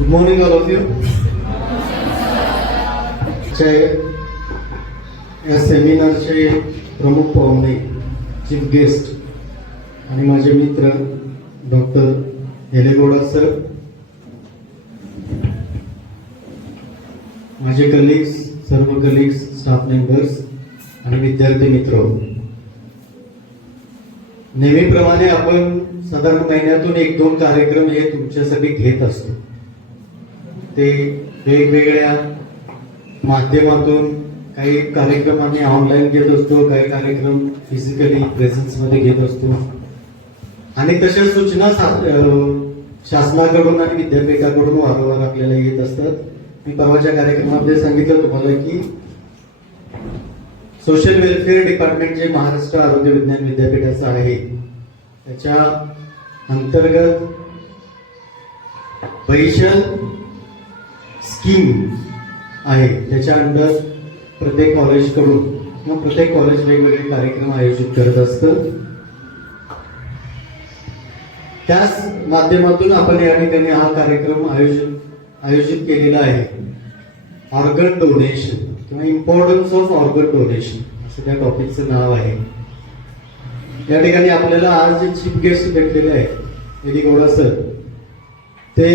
Good morning all of you. या सेमिनारचे प्रमुख पाहुणे, चीफ गेस्ट आणि माझे मित्र डॉक्टर यालिगौडा सर, माझे कलिग्स, सर्व कलिग्स, स्टाफ मेंबर्स आणि विद्यार्थी मित्र, नेहमीप्रमाणे आपण साधारण महिन्यातून 1-2 कार्यक्रम हे तुमच्यासाठी घेत असतो. ते वेगवेगळ्या माध्यमातून, काही कार्यक्रम आम्ही ऑनलाईन घेत असतो, काही कार्यक्रम फिजिकली प्रेझेन्स मध्ये घेत असतो आणि तशा सूचना शासनाकडून आणि विद्यापीठाकडून वारंवार आपल्याला येत असतात. मी परवाच्या कार्यक्रमामध्ये सांगितलं तुम्हाला की सोशल वेलफेअर डिपार्टमेंट जे महाराष्ट्र आरोग्य विज्ञान विद्यापीठाचं आहे त्याच्या अंतर्गत पैशल स्कीम आहे. त्याच्या अंडर प्रत्येक कॉलेजकडून किंवा प्रत्येक कॉलेज वेगवेगळे कार्यक्रम आयोजित करत असतं. त्याच माध्यमातून आपण या ठिकाणी हा कार्यक्रम आयोजित केलेला आहे. ऑर्गन डोनेशन किंवा इम्पॉर्टन्स ऑफ ऑर्गन डोनेशन असं त्या टॉपिकचं नाव आहे. या ठिकाणी आपल्याला आज जे चीफ गेस्ट भेटलेले आहेत यालिगौडा सर, ते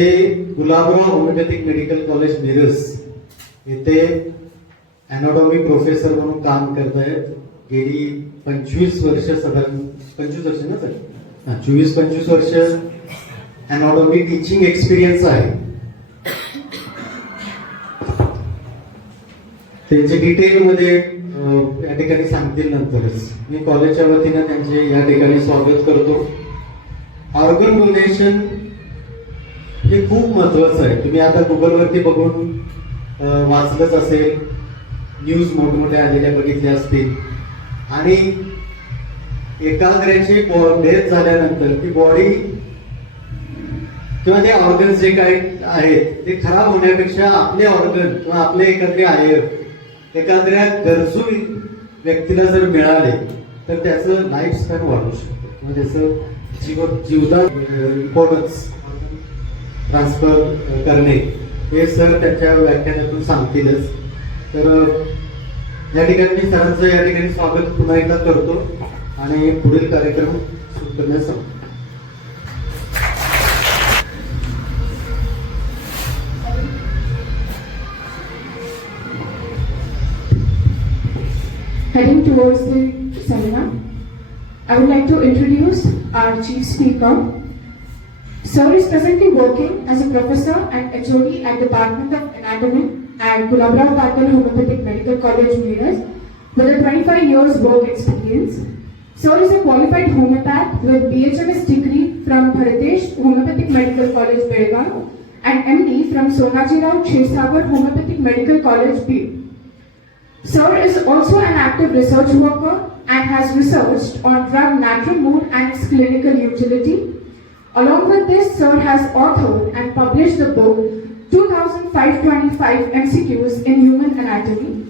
Gulabrao homeopathic medical college Miraj येथे अॅनाटॉमी प्रोफेसर म्हणून काम करत आहेत. गेली 25 वर्ष, साधारण 25 वर्ष ना सर, 24-25 वर्ष अॅनाटॉमी टीचिंग एक्सपिरियन्स आहे. त्यांचे डिटेलमध्ये या ठिकाणी सांगतील नंतरच. मी कॉलेजच्या वतीनं त्यांचे या ठिकाणी स्वागत करतो. ऑर्गन डोनेशन हे खूप महत्वाचं आहे. तुम्ही आता गुगलवरती बघून वाचलंच असेल, न्यूज मोठमोठ्या आलेल्या बघितल्या असतील. आणि एखाद्याची डेथ झाल्यानंतर ती बॉडी किंवा ते ऑर्गन्स जे काही आहेत ते खराब होण्यापेक्षा आपले ऑर्गन किंवा आपले एखादे अवयव एखाद्या गरजू व्यक्तीला जर मिळाले तर त्याचं लाईफ स्पॅन वाढू शकतो किंवा त्याचं जीवदान इम्पॉर्टन्स ट्रान्सफर करणे हे सर त्यांच्या व्याख्यानातून सांगतीलच. तर या ठिकाणी मी सरांचं या ठिकाणी स्वागत पुन्हा एकदा करतो आणि पुढील कार्यक्रम सुरू करण्यास सांगतो. Heading towards the seminar, I would like to introduce our chief speaker. Sir is presently working as a professor and H.O.D at Dept.Of Anatomy at Gujarat Patel Homeopathic Medical College, Meerut, with a 25 years work experience. Sir is a qualified homeopath with bhms degree from Bharatesh Homeopathic Medical College, Belgaum, and MD from Sonajirao Kshesagar Homeopathic Medical College, Beed. Sir is also an active research worker and has researched on drug natural mood and its clinical utility. Along with this, Sir has authored and published the book 2525 MCQs in Human Anatomy.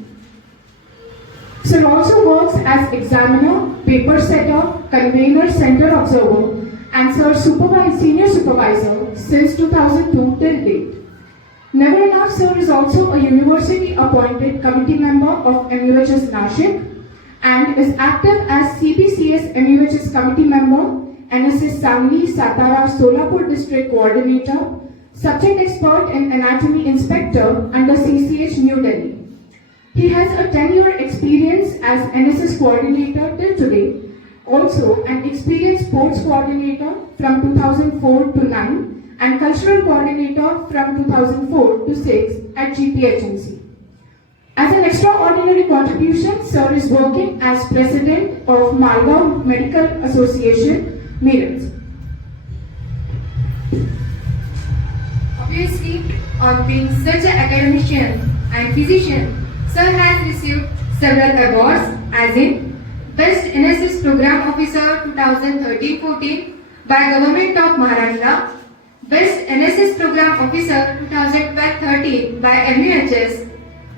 Sir also works as examiner, paper setter, convener, center observer, and Sir senior supervisor since 2002 till date. Never enough, Sir is also a university-appointed committee member of MUHS Nashik and is active as CPCS MUHS committee member, NSS Sangli, Satara, Solapur district coordinator, subject expert in anatomy inspector under CCH New Delhi. He has a 10-year experience as NSS coordinator till today, also an experienced sports coordinator from 2004 to 9 and cultural coordinator from 2004 to 6 at GPHMC. As an extraordinary contribution, Sir is working as president of Malgaon Medical Association, Meerut. Obviously, on being such an academician and physician, Sir has received several awards as in Best NSS Program Officer 2013-14 by Government of Maharashtra, Best NSS Program Officer 2012-13 by MUHS,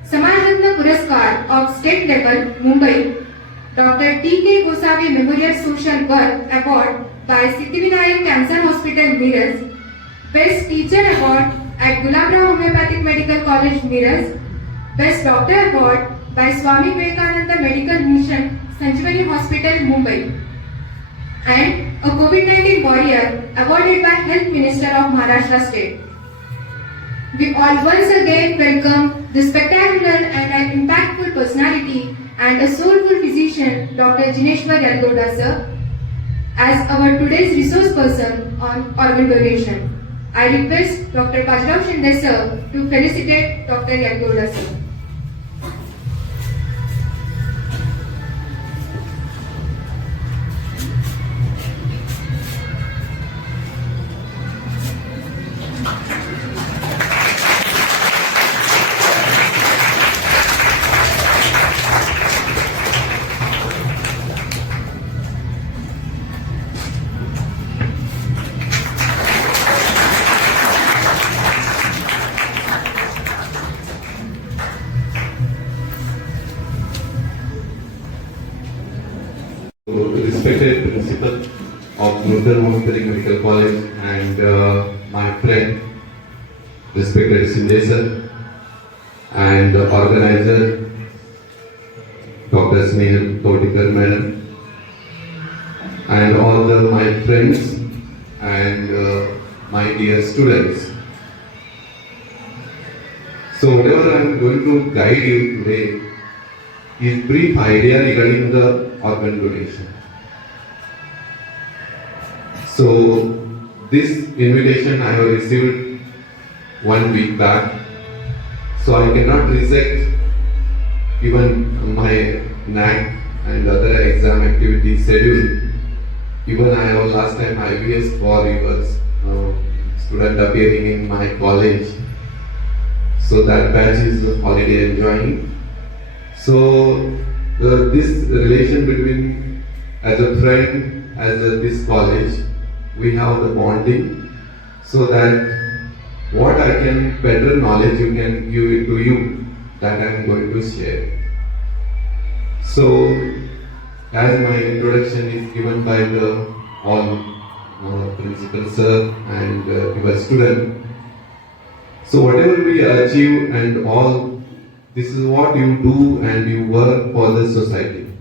Samarratna Puraskar of State Level, Mumbai, Dr. T.K. Gosavi Memorial Social Work Award by Siddhivinayak Cancer Hospital, Meerut, Best Teacher Award at Gulabra Homeopathic Medical College, Miraz, Best Doctor Award by Swami Vivekananda Medical Mission, Sanjeevani Hospital, Mumbai, and a COVID-19 warrior awarded by Health Minister of Maharashtra State. We all once again welcome the spectacular and an impactful personality and a soulful physician, Dr. Jineshwar Yaligouda sir, as our today's resource person on organ donation. I request Dr. Bajrao Shinde sir to felicitate Dr. Yaligouda sir. Respected principal of Northern Homeopathic Medical College and my friend, respected Sinde sir, and organizer, Dr. Snehal Todikar madam, and all my friends and my dear students. So whatever I am going to guide you today is brief idea regarding the organ donation. So this invitation I have received 1 week back, so I cannot reject even my NAC and other exam activity schedule. Even I have last time IBS for your student appearing in my college, so that batch is holiday enjoying. So this relation between as a friend, as this college, we have the bonding, so that what I can better knowledge you can give it to you, that I am going to share. So as my introduction is given by the all principal sir and your student, so whatever we achieve and all, this is what you do and you work for the society.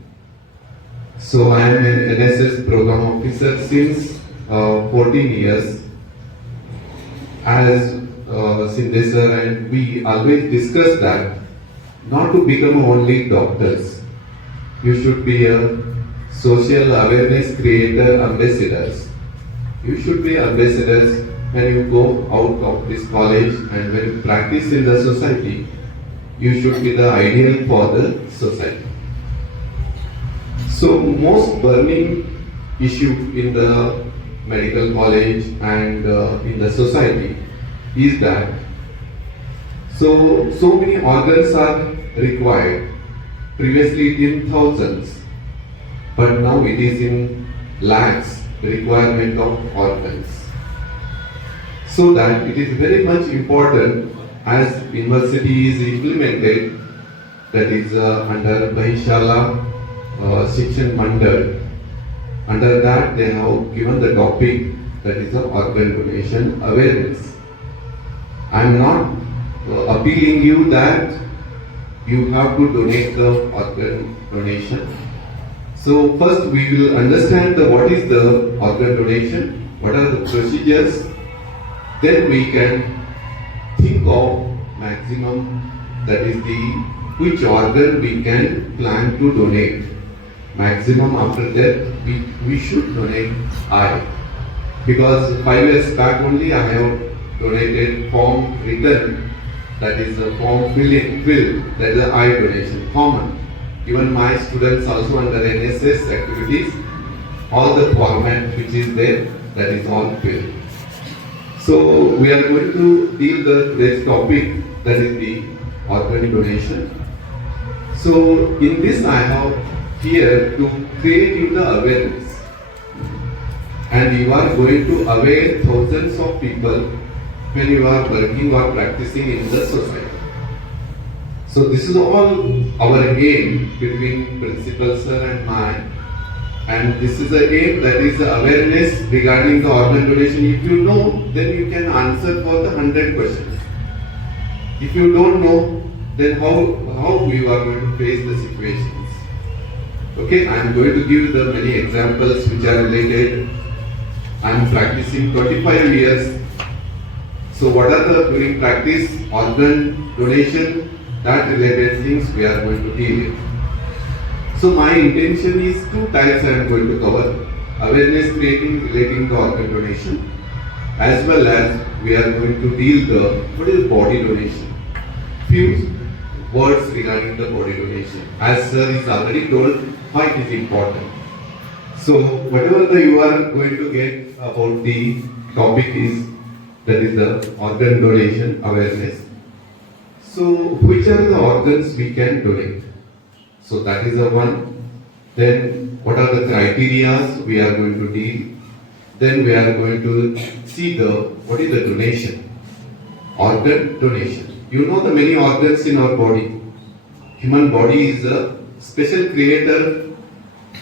So I am an NSS program officer since 14 years. As Sinde sir and we always discuss that not to become only doctors, you should be a social awareness creator, ambassadors. You should be ambassadors when you go out of this college and when you practice in the society. You should be the ideal for the society. So most burning issue in the medical college and in the society is that so many organs are required. Previously in thousands, but now it is in lakhs requirement of organs. So that it is very much important as university is implemented, that is under Bahishala Shikshan Mandal. Under that they have given the topic, that is organ donation awareness. I am not appealing you that you have to donate the organ donation. So first we will understand what is the organ donation, what are the procedures, then we can think of maximum, that is which organ we can plan to donate. Maximum after that we should donate eye, because 5 years back only I have donated form written, that is a form fill, that is eye donation, common. Even my students also under NSS activities, all the format which is there, that is all filled. So we are going to deal the next topic, that is the organ donation. So in this I have here to create you the awareness, and you are going to aware thousands of people when you are working or practicing in the society. So this is all our aim between principal sir and mine, and this is the aim, that is the awareness regarding the organ donation. If you know, then you can answer for the 100 questions. If you don't know, then how you are going to face the situations? Okay, I am going to give the many examples which are related. I am practicing 25 years. So what are the during practice organ donation, that related things we are going to deal with. So my intention is two types I am going to cover: awareness creating relating to organ donation, as well as we are going to deal the what is body donation. Few words regarding the body donation, as sir is already told why it is important. So whatever you are going to get about the topic is, that is the organ donation awareness. So which are the organs we can donate? So that is the one. Then what are the criteria we are going to deal? Then we are going to see what is the donation, organ donation. You know the many organs in our body. Human body is a special creator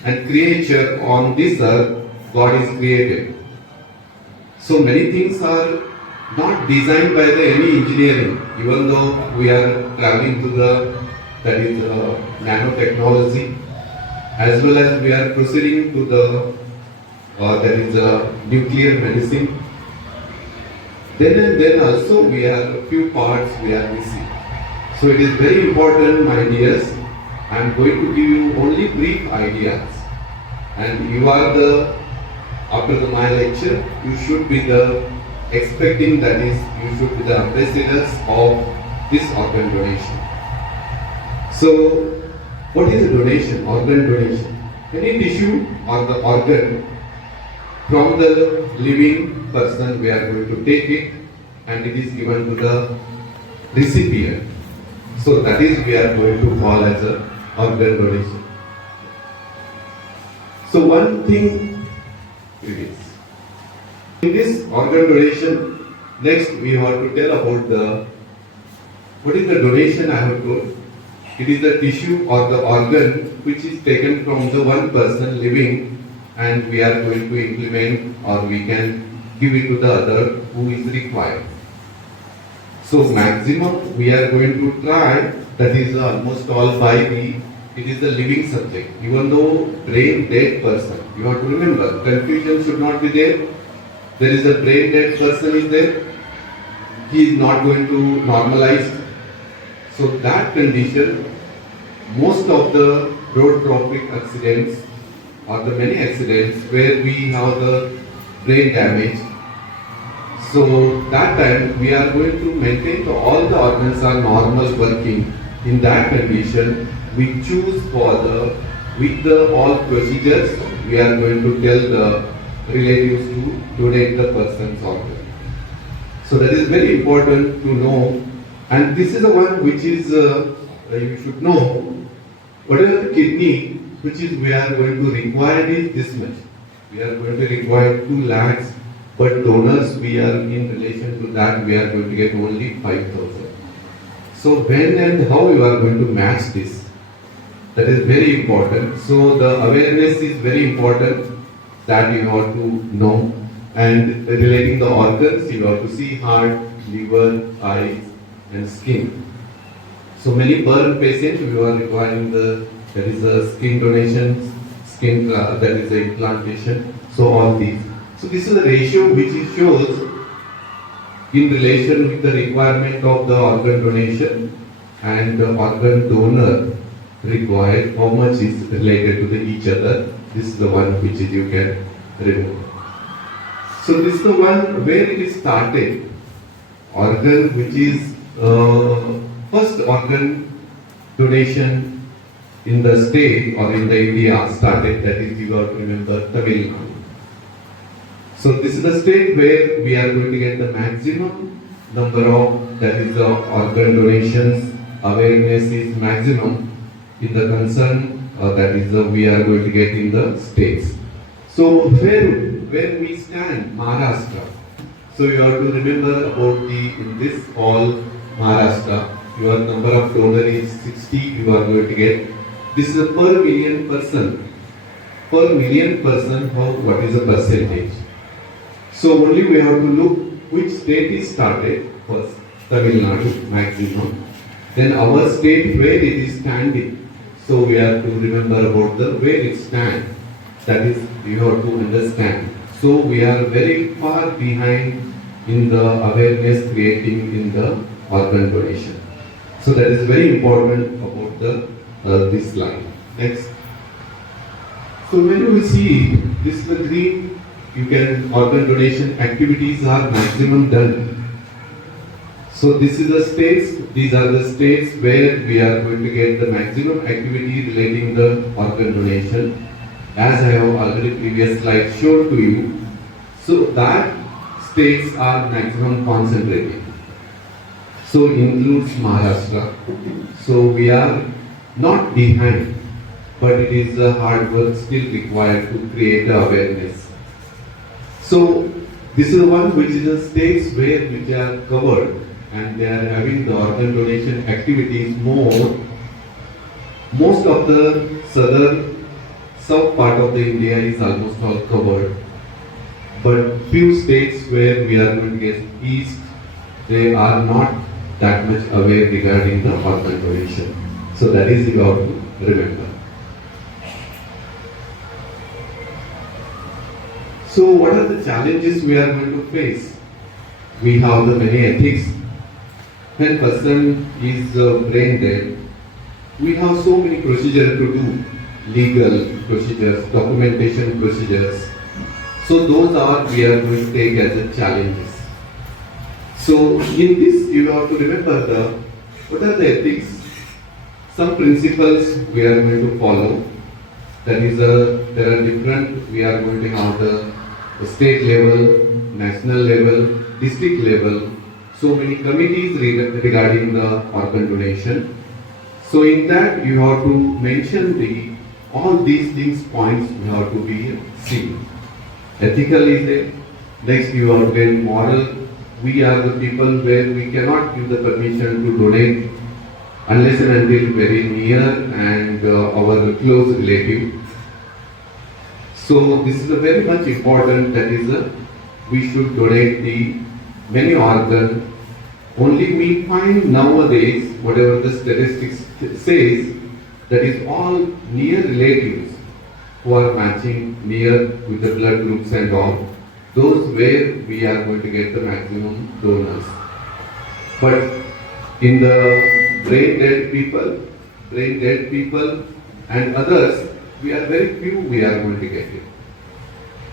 and creature on this earth God is created. So many things are not designed by any engineering, even though we are traveling to that is nanotechnology, as well as we are proceeding to that is nuclear medicine. Then also we have a few parts we are missing. So it is very important, my dears. I am going to give you only brief ideas, and you are after my lecture, you should be expecting, that is, you should be the ambassadors of this organ donation. So, what is a donation? Organ donation. Any tissue or the organ from the living person, we are going to take it and it is given to the recipient. So that is we are going to call as a organ donation. So one thing is, in this organ donation, next we have to tell about what is the donation I have told. It is the tissue or the organ which is taken from the one person living, and we are going to implement or we can give it to the other who is required. So maximum we are going to try, that is almost all by it is the living subject. Even though brain dead person, you have to remember, confusion should not be there. There is a brain dead person is there, he is not going to normalize. So that condition, most of the road traffic accidents or the many accidents where we have the brain damage, so that time we are going to maintain all the organs are normal working. In that condition, we choose for with all procedures, we are going to tell the relatives to donate the person's organ. So that is very important to know, and this is the one which is you should know. Whatever the kidney which is we are going to require is this much. We are going to require 2 lakhs, but donors we are in relation to that we are going to get only 5,000. So when and how you are going to match this, that is very important. So the awareness is very important, that you have to know, and relating the organs you have to see heart, liver, eyes and skin. So many burn patients we are requiring there is a skin donation, skin that is a implantation. So all these. So this is a ratio which it shows in relation with the requirement of the organ donation and the organ donor required, how much is related to each other. This is the one which you can remove. So this is the one where it is started. Organ which is first organ donation in the state or in the India started, that is you got to remember Tamil Nadu. So this is the state where we are going to get the maximum number of, that is the organ donations, awareness is maximum in the concern, that is we are going to get in the states. So where we stand, Maharashtra. So you have to remember about in this all Maharashtra, your number of donor is 60, you are going to get. This is a per million person. Per million person, what is the percentage? So only we have to look which state is started first. Tamil Nadu maximum. Then our state where it is standing. So we have to remember about the where it stands. That is, you have to understand. So we are very far behind in the awareness creating in the organ donation. So that is very important about the this slide. Next. So when you see this the green, you can organ donation activities are maximum done. So this is the states. These are the states where we are going to get the maximum activity relating the organ donation. As I have already previous slide showed to you. So that states are maximum concentrating. So includes Maharashtra. So we are not behind, but it is a hard work still required to create the awareness. So this is the one which is the states where which are covered and they are having the organ donation activities more. Most of the south part of the India is almost all covered. But few states where we are going to get east, they are not that much aware regarding the organ donation. So that is you have to remember. So what are the challenges we are going to face? We have the many ethics. When person is brain dead, we have so many procedures to do, legal procedures, documentation procedures. So those are we are going to take as a challenges. So in this you have to remember what are the ethics, some principles we are going to follow. That is there are different, we are going to have the state level, national level, district level, so many committees regarding the organ donation. So in that you have to mention all these things points you have to be seen. Ethical is there. Next you have to get moral. We are the people where we cannot give the permission to donate unless and until very near and our close relative. So this is a very much important, that is we should donate the many organs. Only we find nowadays, whatever the statistics says, that is all near relatives who are matching near with the blood groups and all, those where we are going to get the maximum donors. But in the brain dead people and others, we are very few we are going to get it.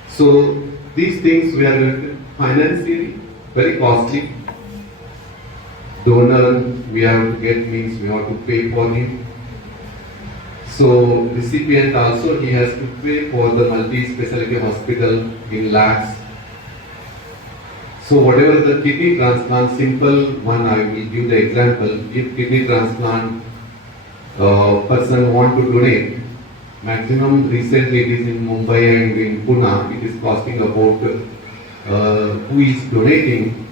So these things we are going to financially very costly. Donor we have to get means we have to pay for him. So recipient also he has to pay for the multi-specialty hospital in lakhs. So whatever the kidney transplant, simple one I will give the example. If kidney transplant person want to donate, maximum recently it is in Mumbai and in Pune, it is costing about who is donating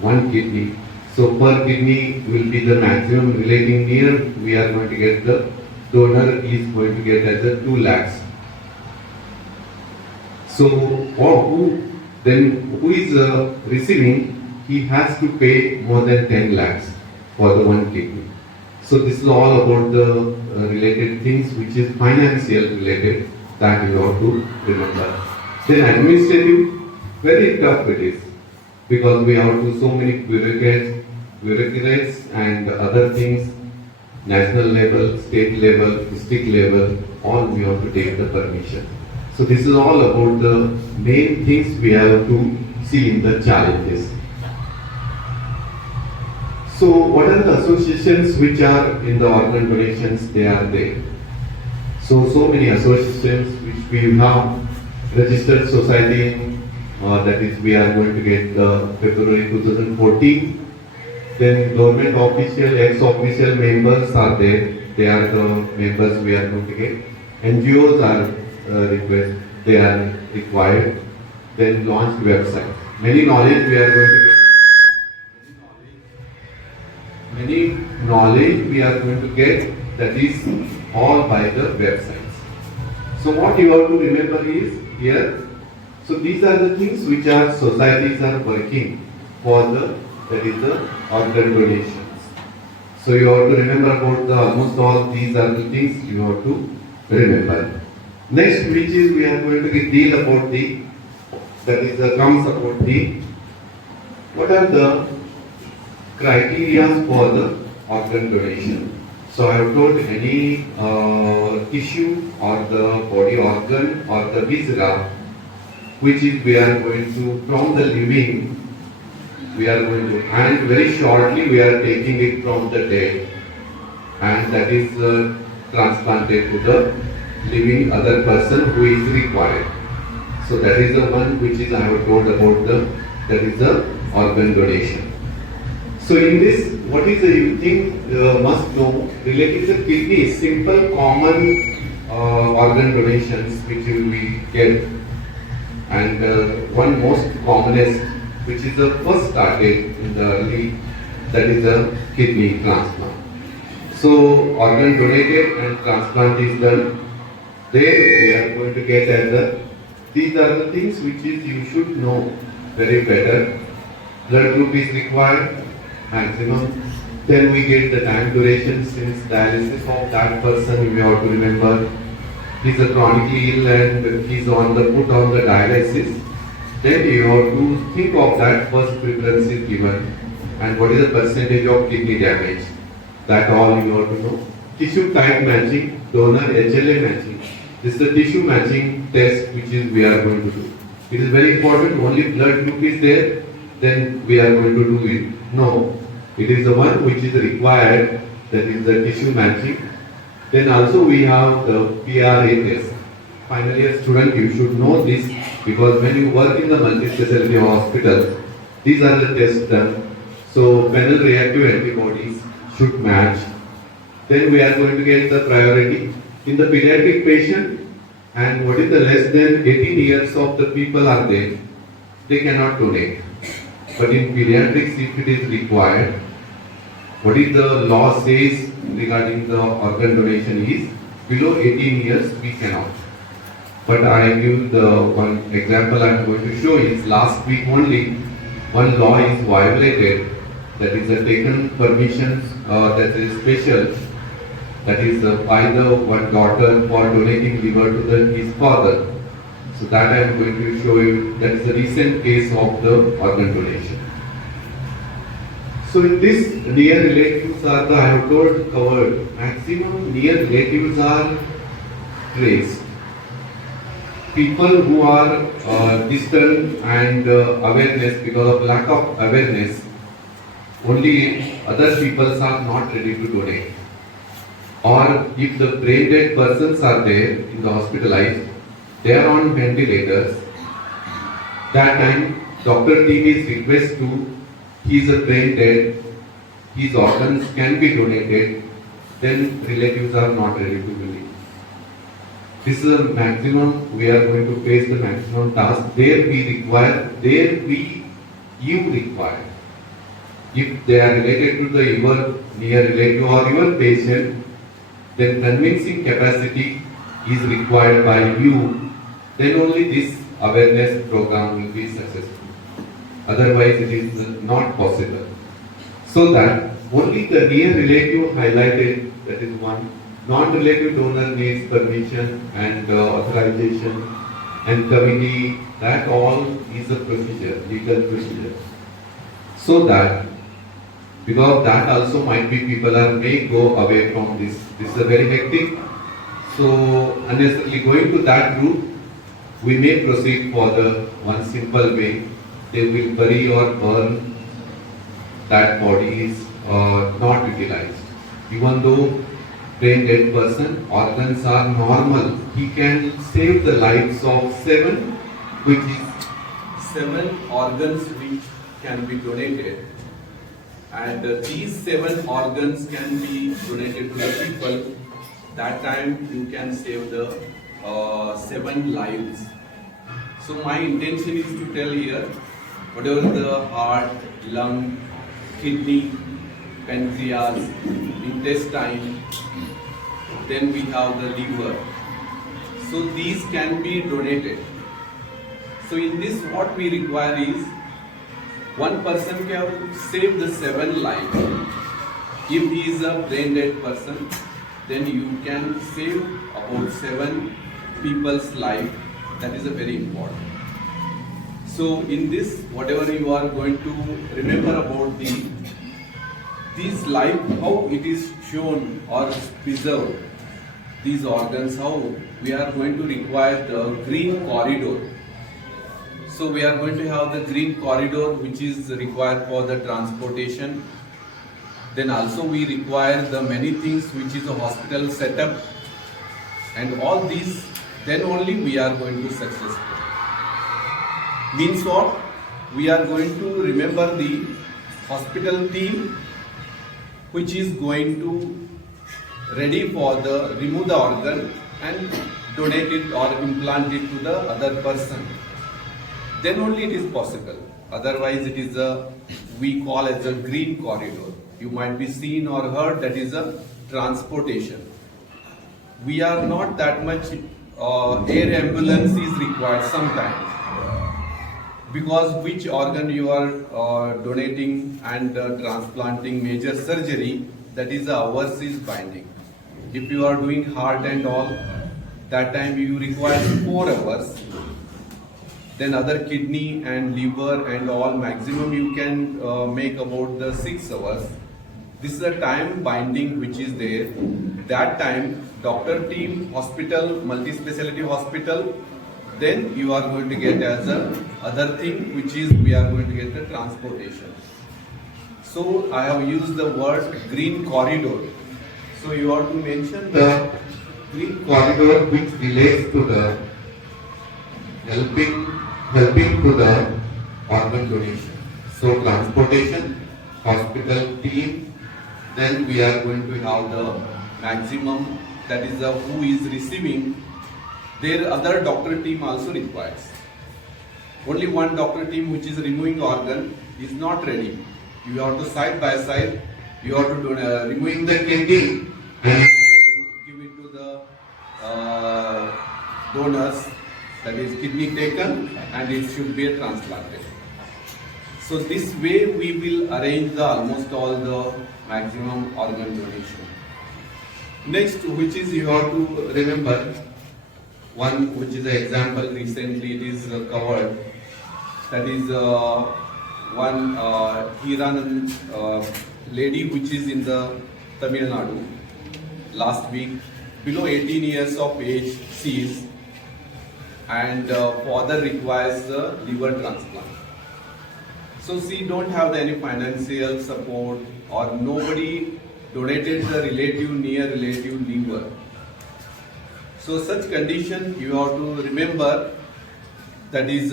one kidney. So per kidney will be the maximum relating near, we are going to get the donor is going to get as a 2 lakhs. So who is receiving, he has to pay more than 10 lakhs for the one kidney. So this is all about the related things which is financial related, that you have to remember. Then administrative, very tough it is, because we have to so many bureaucrats and other things, national level, state level, district level, all we have to take the permission. So this is all about the main things we have to see in the challenges. So what are the associations which are in the organ donations? They are there. So many associations which we have registered society, that is we are going to get February 2014. Then government official, ex-official members are there. They are the members we are going to get. NGOs are they are required. Then launched website. Many knowledge we are going to get. Many knowledge we are going to get, that is all by the websites. So what you have to remember is here. So these are the things which our societies are working for the that is the organ donations. So you have to remember about the almost all these are the things you have to remember. Next, which is we are going to deal about the that is the comes about the what are the criteria for the organ donation. So I have told any tissue or the body organ or the viscera which is we are going to from the living we are going to, and very shortly we are taking it from the dead, and that is transplanted to the living other person who is required. So that is the one which is I have told about that is the organ donation. So in this, what is the you think must know related to the kidney? Simple common organ donations which we get, and one most commonest which is the first started in the early, that is the kidney transplant. So organ donated and transplant is done. There we are going to get as the these are the things which is you should know very better. Blood group is required maximum. Then we get the time duration since dialysis of that person we have to remember he is chronically ill and he is on the put on the dialysis. Then you have to think of that first preference is given and what is the percentage of kidney damage. That all you have to know. Tissue type matching, donor HLA matching. This is the tissue matching test which is we are going to do. It is very important. Only blood group is there, then we are going to do it. No, it is the one which is required. That is the tissue matching. Then also we have the PRA test. Finally, a student you should know this because when you work in the multi-specialty hospital, these are the tests done. So panel reactive antibodies should match. Then we are going to get the priority. In the pediatric patient, and what is the less than 18 years of the people are there, they cannot donate. But in pediatrics, if it is required, what is the law says regarding the organ donation is below 18 years we cannot. But I give the one example I am going to show is last week only one law is violated, that is taken permissions that is special. That is by the one daughter for donating liver to his father. So that I am going to show you. That is a recent case of the organ donation. So in this near relatives are the I have told covered. Maximum near relatives are traced. People who are distant and awareness because of lack of awareness. Only other people are not ready to donate. Or if the brain dead persons are there in the hospitalized, they are on ventilators. That time, doctor team is request to, he is a brain dead, his organs can be donated, then relatives are not ready to believe. This is the maximum, we are going to face the maximum task. There we require, you require. If they are related to the your near relative or your patient, then convincing capacity is required by you, then only this awareness program will be successful. Otherwise it is not possible. So that only the near relative highlighted, that is one, non-relative donor needs permission and authorization and committee, that all is a procedure, legal procedure. So that because that also might be people may go away from this. This is a very hectic. So unnecessarily going to that route, we may proceed for the one simple way. They will bury or burn that body is not utilized. Even though brain dead person, organs are normal. He can save the lives of 7, which is 7 organs which can be donated. And these 7 organs can be donated to the people. That time you can save the 7 lives. So my intention is to tell here, whatever the heart, lung, kidney, pancreas, intestine, then we have the liver. So these can be donated. So in this what we require is one person can save the 7 lives. If he is a brain dead person, then you can save about 7 people's life. That is a very important. So in this, whatever you are going to remember about these life, how it is shown or preserved, these organs, how we are going to require the green corridor. So we are going to have the green corridor which is required for the transportation. Then also we require the many things which is a hospital setup, and all these, then only we are going to successful. Means what? We are going to remember the hospital team which is going to ready for the remove the organ and donate it or implant it to the other person. Then only it is possible. Otherwise it is a, we call as a green corridor. You might be seen or heard that is a transportation. We are not that much air ambulance is required sometimes, because which organ you are donating and transplanting major surgery, that is hours is binding. If you are doing heart and all, that time you require 4 hours. Then other kidney and liver and all, maximum you can make about the 6 hours. This is a time binding which is there. That time doctor team, hospital, multi-speciality hospital, then you are going to get as a other thing which is we are going to get the transportation. So I have used the word green corridor. So you have to mention the green corridor which relates to the helping to the organ donation. So transportation, hospital team, then we are going to have the maximum, that is the who is receiving. Their other doctor team also requires. Only one doctor team which is removing organ is not ready. You have to side by side, you have to do removing the kidney and give it to the donors, that is kidney taken, and it should be a transplanted. So this way we will arrange the almost all the maximum organ donation. Next, which is you have to remember, one which is an example recently it is covered, that is one Hiran lady which is in the Tamil Nadu. Last week, below 18 years of age she is, and father requires the liver transplant. So she don't have any financial support or nobody donated the relative, near relative liver. So such condition you have to remember, that is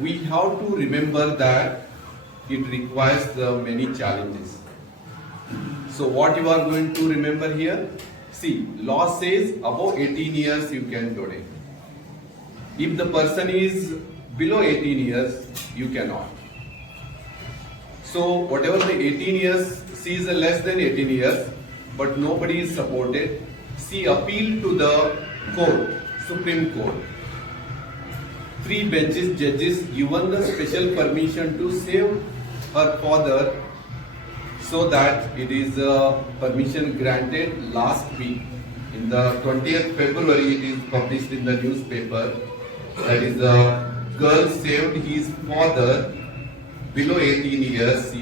we have to remember that it requires the many challenges. So what you are going to remember here? See, law says above 18 years you can donate. If the person is below 18 years, you cannot. So whatever the 18 years, she is less than 18 years, but nobody is supported. She appealed to the court, Supreme Court. 3 benches judges given the special permission to save her father, so that it is permission granted last week. In the 20th February it is published in the newspaper. That is a girl saved his father below 18 years,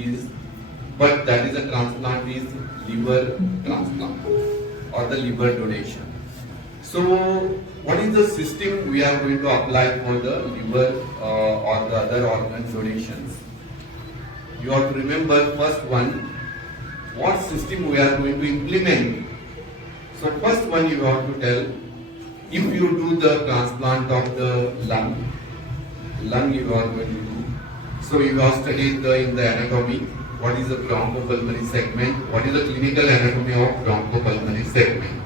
but that is a transplant is liver transplant or the liver donation. So what is the system we are going to apply for the liver or the other organ donations? You have to remember first one, what system we are going to implement. So first one you have to tell, if you do the transplant of the lung you are going to do. So you have studied in the anatomy, what is the bronchopulmonary segment, what is the clinical anatomy of bronchopulmonary segment.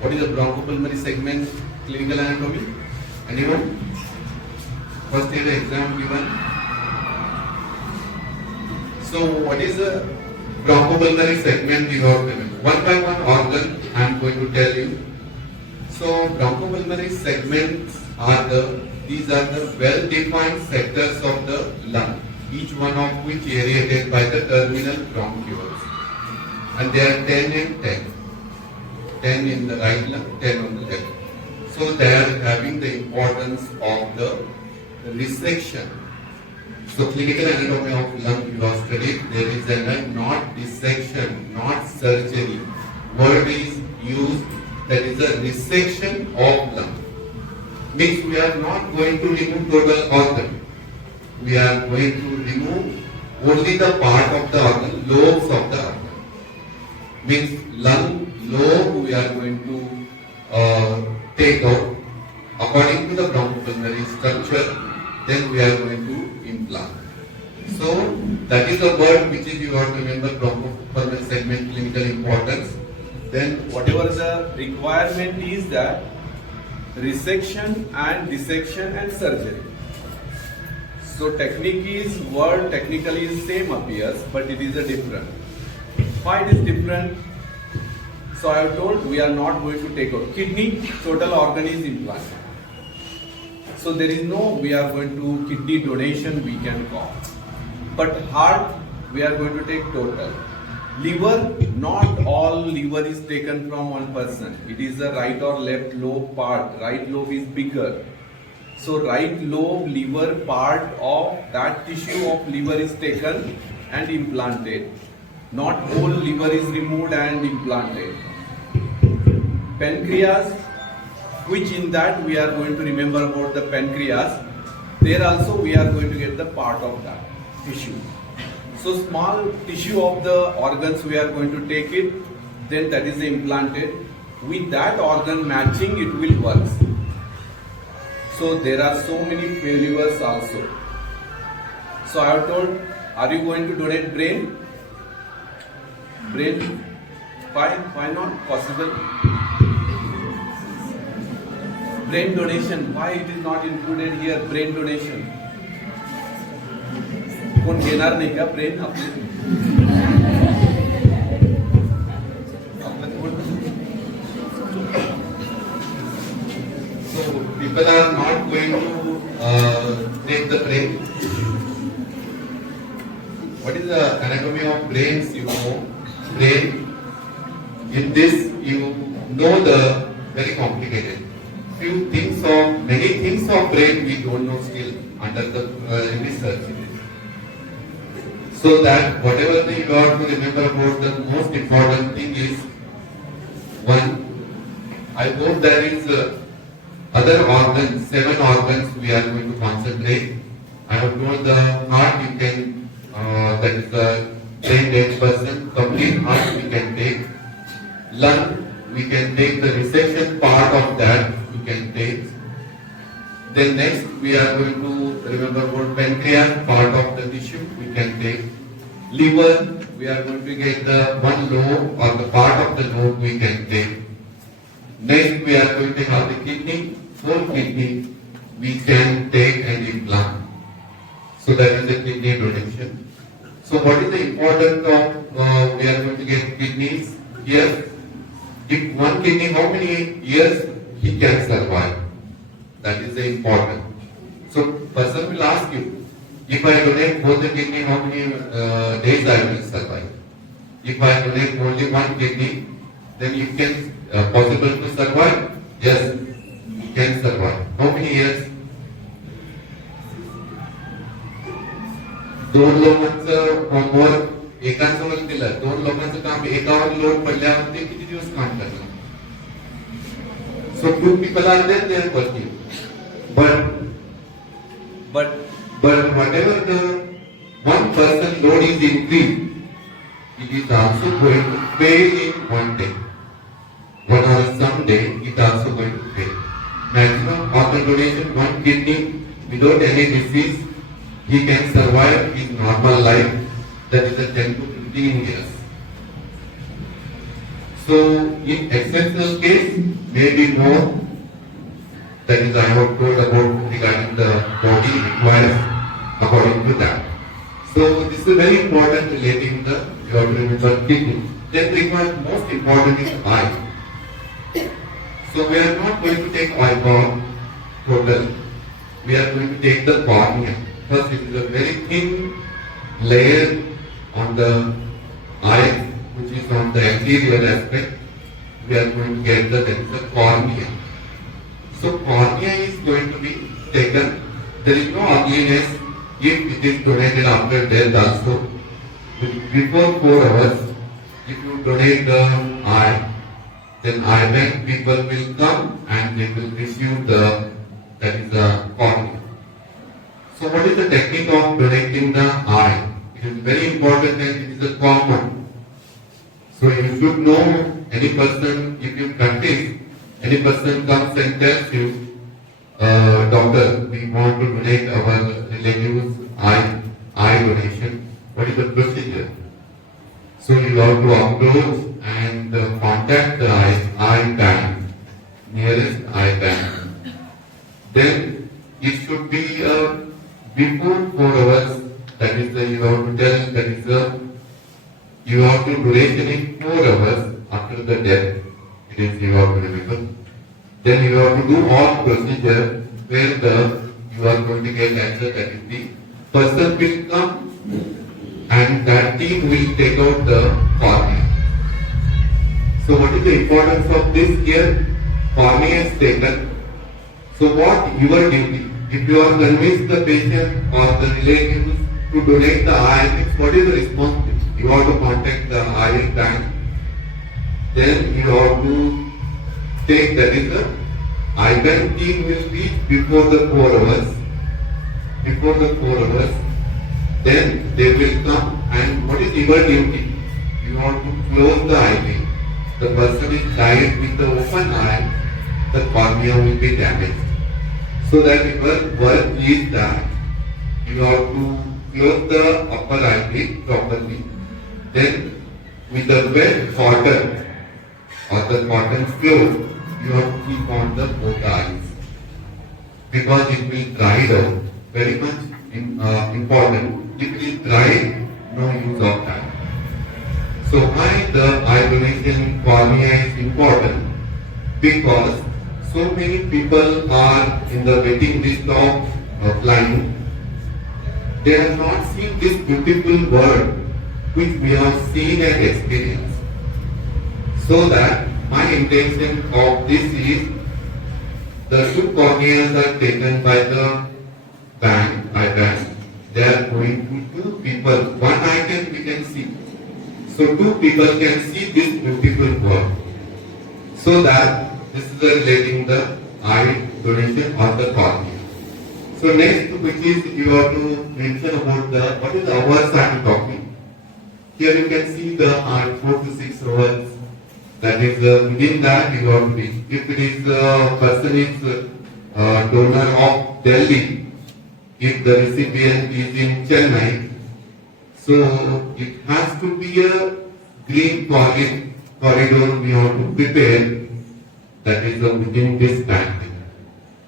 What is the bronchopulmonary segment clinical anatomy? Anyone? First year exam given. So what is the bronchopulmonary segment you have given? One by one organ I am going to tell you. So bronchopulmonary segments are these are the well-defined sectors of the lung, each one of which aerated by the terminal bronchioles. And they are 10 and 10. 10 in the right lung, 10 on the left. So they are having the importance of the resection. So clinical anatomy of lung you have studied, there is a not dissection, not surgery. Word is used, that is a resection of lung. Means we are not going to remove total organ. We are going to remove only the part of the organ, lobes of the organ. Means lung lobe we are going to take out according to the bronchopulmonary structure, then we are going to implant. So that is a word which is you have to remember, bronchopulmonary segment clinical importance. Then whatever the requirement is that resection and dissection and surgery. So technique is word technically is same appears, but it is a different. Why it is different? So I have told we are not going to take out kidney, total organ is implanted. So there is no we are going to kidney donation we can call. But heart we are going to take total. Liver, not all liver is taken from one person. It is the right or left lobe part. Right lobe is bigger. So right lobe liver part of that tissue of liver is taken and implanted. Not whole liver is removed and implanted. Pancreas, which in that we are going to remember about the pancreas. There also we are going to get the part of that tissue. So small tissue of the organs we are going to take it, then that is implanted. With that organ matching it will work. So there are so many failures also. So I have told, are you going to donate brain? Brain? Why not possible? Brain donation, why it is not included here, brain donation? कोण घेणार नाही का brain So people are not going to take the brain. What is the anatomy of brains? You know, brain. In this, you know the very complicated. Many things of brain we don't know still under the research. So that whatever thing you have to remember about the most important thing is one. I hope there is other organs, 7 organs we are going to concentrate. I have told the heart you can, that is the brain dead person, complete heart we can take. Lung, we can take the resection part of that, we can take. Then next we are going to remember about pancreas, part of the tissue we can take. Liver, we are going to get the one lobe or the part of the lobe we can take. Next we are going to have the kidney, whole kidney we can take and implant. So that is the kidney donation. So what is the importance of we are going to get kidneys here? If one kidney, how many years he can survive? That is the important. So person will ask you, if I donate both the kidney, how many days I will survive? If I donate only one kidney, then you can possible to survive? Yes, you can survive. How many years? 2 लोकांचं homework एकांसोबत केलं 2 लोकांचं काम एकावर load पडल्यावर ते किती दिवस काम करणार? So 2 people are there, they are working. But whatever the one person load is increased, it is also going to fail in one day. One or someday it also going to fail. Maximum organ donation, one kidney without any disease, he can survive his normal life, that is a 10 to 15 years. So in exceptional case, maybe more. That is I have told about regarding the body requires according to that. So this is very important relating the you have to remember kidney. Then requires most important is eye. So we are not going to take eyeball total. we are going to take the cornea. First, it is a very thin layer on the eye, which is on the anterior aspect. We are going to get that is the cornea. So cornea is going to be taken. There is no ugliness if it is donated after death also. Before 4 hours, if you donate the eye, then eye bank people will come and they will receive that is the cornea. So what is the technique of donating the eye? It is very important and it is a common. So you should know any person, if you practice, any person comes and tells you, doctor, we want to donate our relatives eye donation. What is the procedure? So you have to approach and contact the eye bank, nearest eye bank. Then it should be before 4 hours. That is you have to tell that is you have to duration in 4 hours after the death. It is you have to remember. Then you have to do all procedure where you are going to get answer, that is the person will come and that team will take out the cornea. So what is the importance of this here? Cornea is taken. So what your duty? If you are convinced the patient or the relatives to donate the eye, what is the responsibility? You have to contact the eye bank. Then you have to take that is the eye bank team will reach before the 4 hours. Before the 4 hours, then they will come and what is your duty? You have to close the eyelid. The person is died with the open eye, the cornea will be damaged. So that your work is that you have to close the upper eyelid properly. Then with the wet cotton or the cotton cloth, you have to keep on the both eyes. Because it will dry out. Very much important. If it is dry, no use of that. So why the eye donation cornea is important? Because so many people are in the waiting list of blind. They have not seen this beautiful world which we have seen and experienced. So that my intention of this is the 2 corneas are taken by the eye bank. They are going to 2 people. One eye we can see. So 2 people can see this beautiful world. So that this is relating the eye donation or the cornea. So next, which is you have to mention about the what is the hours I am talking. Here you can see the 4 to 6 hours. That is within that you have to be. If it is person is donor of Delhi, if the recipient is in Chennai, so it has to be a green corridor we have to prepare. That is within this time.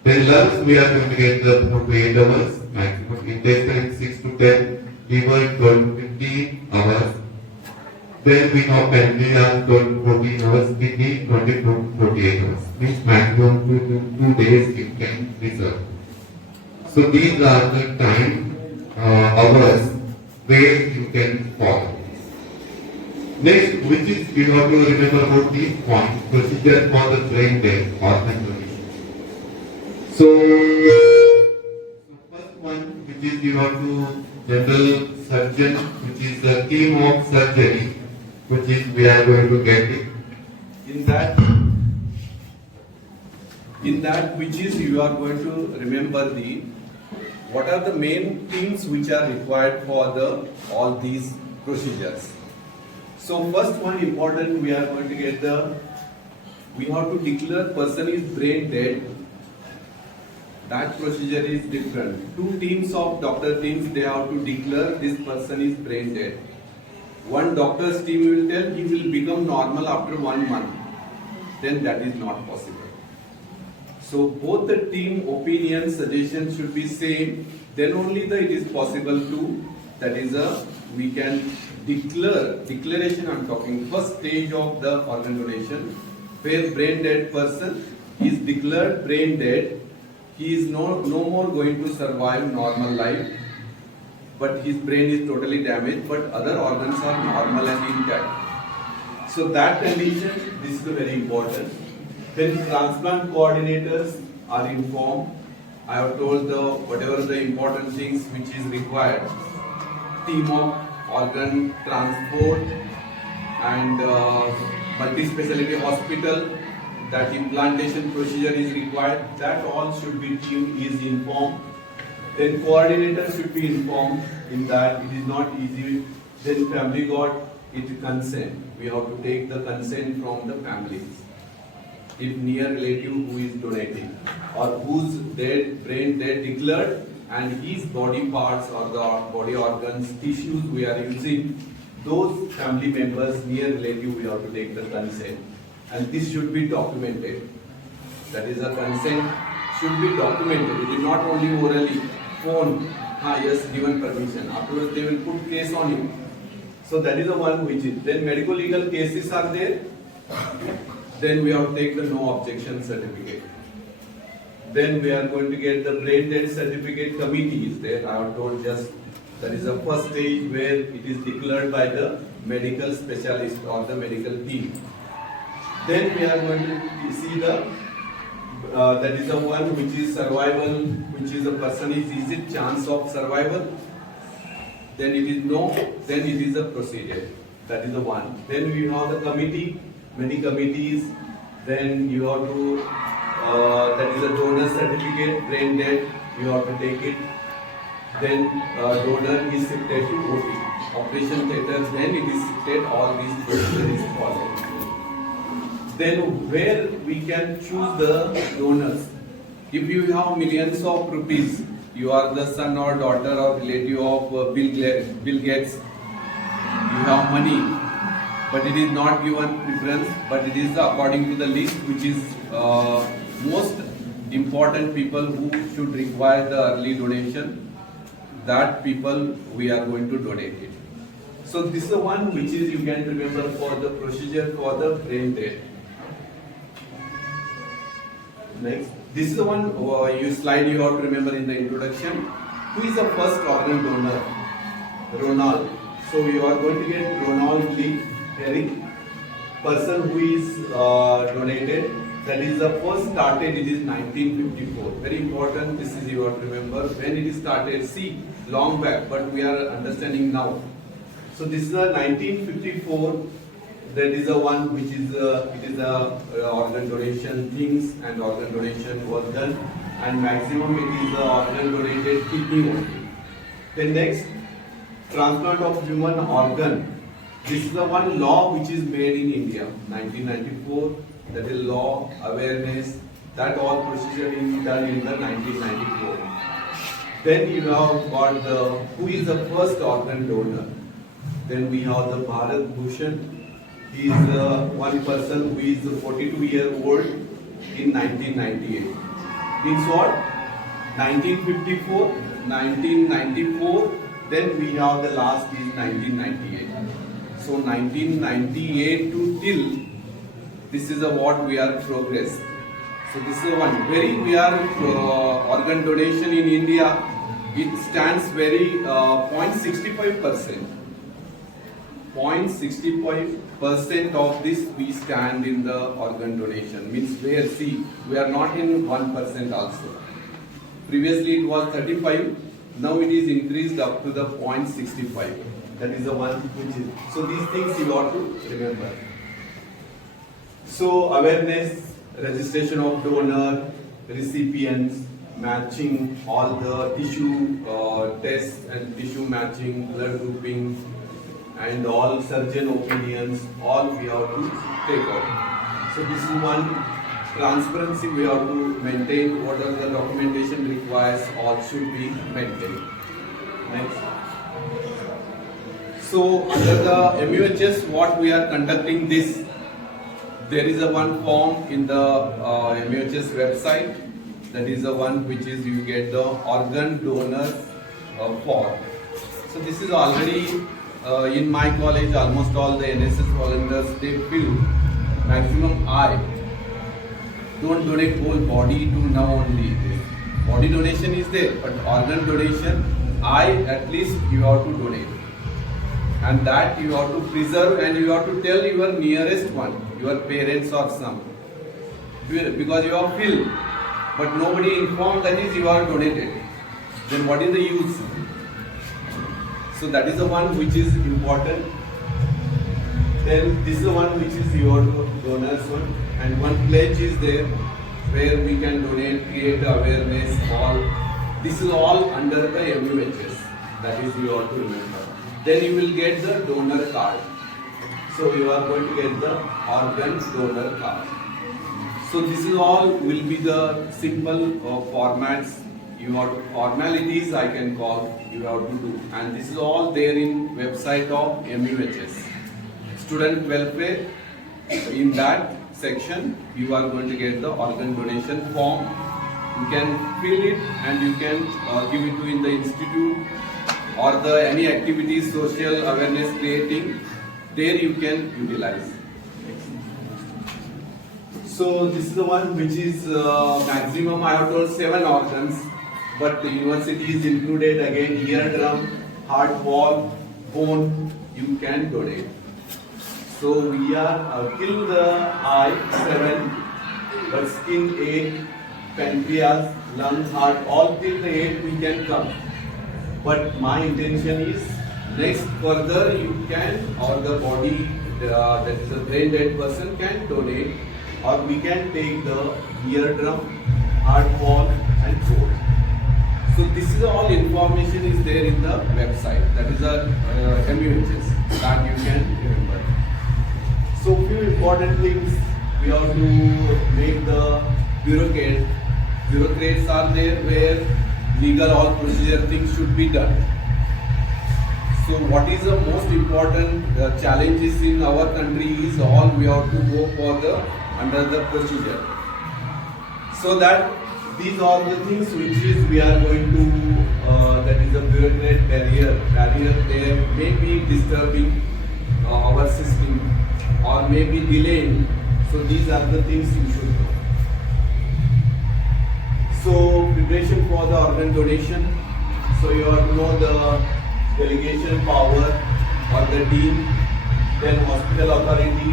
Then lunch we are going to get 4 to 8 hours, maximum intestine 6 to 10, liver 12 to 15 hours. Then we have pancreas 12 to 14 hours, kidney 24 to 48 hours. Means maximum 2 days it can reserve. So these are the time hours where you can follow. Next, which is you have to remember about the procedure for the brain death organ donation. So first one, which is you have to general surgeon, which is the team of surgery, which is we are going to get it. In that which is you are going to remember what are the main things which are required for all these procedures. So first one important, we are going to get we have to declare person is brain dead. That procedure is different. 2 teams of doctor teams, they have to declare this person is brain dead. One doctor's team will tell he will become normal after 1 month. Then that is not possible. So both the team opinions, suggestions should be same. Then only it is possible to, that is we can declaration I'm talking, first stage of the organ donation, where brain dead person is declared brain dead he is no more going to survive normal life, but his brain is totally damaged, but other organs are normal and intact. So that condition, this is very important. Then transplant coordinators are informed. I have told whatever the important things which is required. Team of organ transport and multi-speciality hospital, that implantation procedure is required, that all should be team is informed. Then coordinator should be informed in that it is not easy. Then family got it consent. We have to take the consent from the families. If near relative who is donating or whose brain dead declared and his body parts or the body organs, tissues we are using, those family members, near relative, we have to take the consent. And this should be documented. That is, a consent should be documented. It is not only orally, phone, yes, given permission. Afterwards, they will put case on you. So that is the one which is. Then medical legal cases are there. Then we have to take the no objection certificate. Then we are going to get the brain dead certificate committee is there. I have told just that is the first stage where it is declared by the medical specialist or the medical team. Then we are going to see the that is the one which is survival, which is the person is it chance of survival. Then it is no. Then it is a procedure. That is the one. Then we have the committee, many committees. Then you have to that is a donor certificate, brain dead. You have to take it. Then donor is shifted to OT, operation theatre. Then it is shifted. All these procedures is followed. Then where we can choose the donors. If you have millions of rupees, you are the son or daughter or relative of Bill Gates, you have money, but it is not given preference, but it is according to the list which is most important people who should require the early donation, that people we are going to donate it. So this is the one which is you can remember for the procedure for the brain dead. Next, this is the one slide you have to remember in the introduction. Who is the first organ donor? Ronald. So you are going to get Ronald Lee Herrick, person who is donated. That is the first started. It is 1954. Very important. This is you have to remember when it is started. See, long back, but we are understanding now. So this is the 1954. That is the one which is it is the organ donation things, and organ donation was done, and maximum it is the organ donated kidney only. Then next, transplant of human organ. This is the one law which is made in India, 1994. That is law awareness. That all procedure is done in the 1994. Then you have got the who is the first organ donor. Then we have the Bharat Bhushan. He is one person who is 42-year-old in 1998. Means what? 1954, 1994, then we have the last is 1998. So 1998 to till, this is what we are progress. So this is one. We are organ donation in India, it stands very 0.65%. 0.65% of this we stand in the organ donation. Means where see, we are not in 1% also. Previously it was 35, now it is increased up to the 0.65. That is the one which is. So these things you ought to remember. So awareness, registration of donor, recipients, matching all the tissue tests and tissue matching, blood grouping, and all surgeon opinions, all we have to take out. So this is one. Transparency we have to maintain, what are the documentation requires, all should be maintained. Next. So under the MUHS, what we are conducting this, there is a one form in the MUHS website. That is the one which is you get the organ donor form. So this is already in my college, almost all the NSS volunteers, they fill maximum I. Don't donate whole body to now only. Body donation is there, but organ donation, at least you have to donate. And that you have to preserve, and you have to tell your nearest one, your parents or some. Because you have filled, but nobody informed, that is you are donated. Then what is the use? So that is the one which is important. Then this is the one which is your donors one, and one pledge is there where we can donate, create awareness, all. This is all under the MUHS. That is you have to remember. Then you will get the donor card. So you are going to get the organ donor card. So this is all will be the simple formats. You have to, formalities I can call, you have to do. And this is all there in website of MUHS. Student welfare, in that section you are going to get the organ donation form. You can fill it and you can give it to in the institute or the any activities, social awareness creating, there you can utilize. So this is the one which is maximum, I have told 7 organs, but the university is included again, eardrum, heart wall, bone, you can donate. So we are till the eye 7, but skin 8, pancreas, lung, heart, all till the 8 we can come. But my intention is next further you can, or the body that is a brain dead person can donate, or we can take the eardrum, heart wall and bone. So this is all information is there in the website. That is a MUHS that you can remember. So few important things we have to make the bureaucrats. Bureaucrats are there where legal all procedure things should be done. So what is the most important challenges in our country is all we have to go for the under the procedure. So that these are the things which is we are going to that is a bureaucrat barrier there may be disturbing our system or may be delaying. So these are the things you should know. So preparation for the organ donation. So you have to know the delegation power or the dean, then hospital authority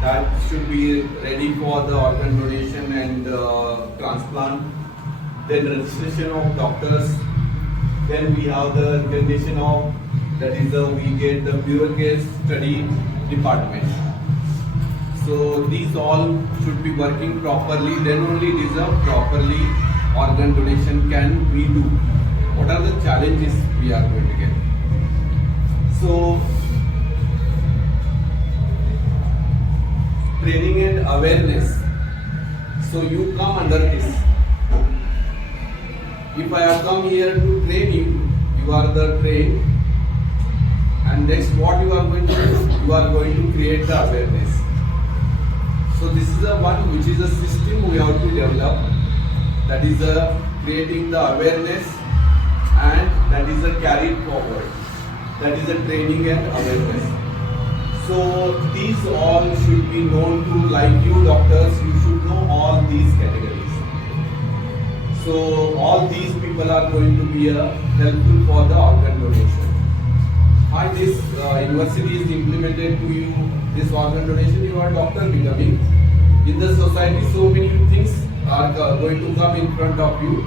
that should be ready for the organ donation and transplant. Then registration of doctors. Then we have the recognition of, that is we get the bureaucrat study department. So these all should be working properly, then only this properly organ donation can we do. What are the challenges we are going to get? So training and awareness. So you come under this. If I have come here to train you, you are the trained. And next what you are going to do? You are going to create the awareness. So this is the one which is a system we have to develop. That is creating the awareness, and that is carried forward. That is training and awareness. So these all should be known to, like you doctors, you should know all these categories. So all these people are going to be helpful for the organ donation. Why this university is implemented to you, this organ donation, you are doctor becoming. In the society so many things are going to come in front of you.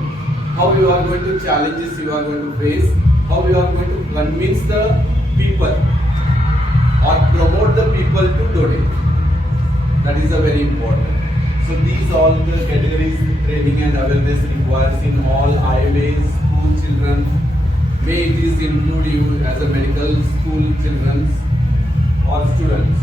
How you are going to challenges you are going to face, how you are going to convince the people or promote the people to donate. That is a very important. So these all the categories training and awareness requires in all highways, school children. May it is include you as a medical school children or students.